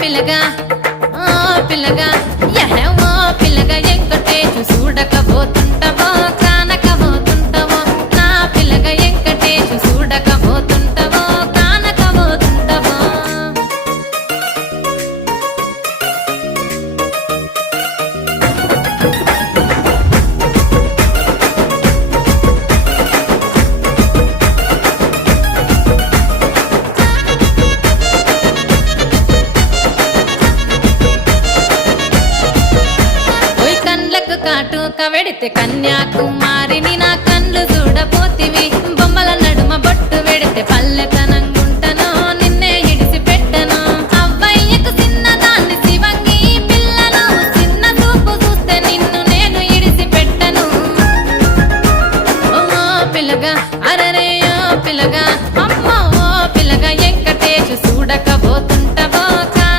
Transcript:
పిల్లగా ఓ పిల్లగా యహో పిల్లగా ఎంకటేశు చూడకపోతుంటవో కానకపోతుంటవో నా పిల్లగా ఎంకటేశు చూడకపోతుంటవో కానకపోతుంటవో ఓయ్ కండ్లకు కాటుక వెడితే కన్యాకుమారి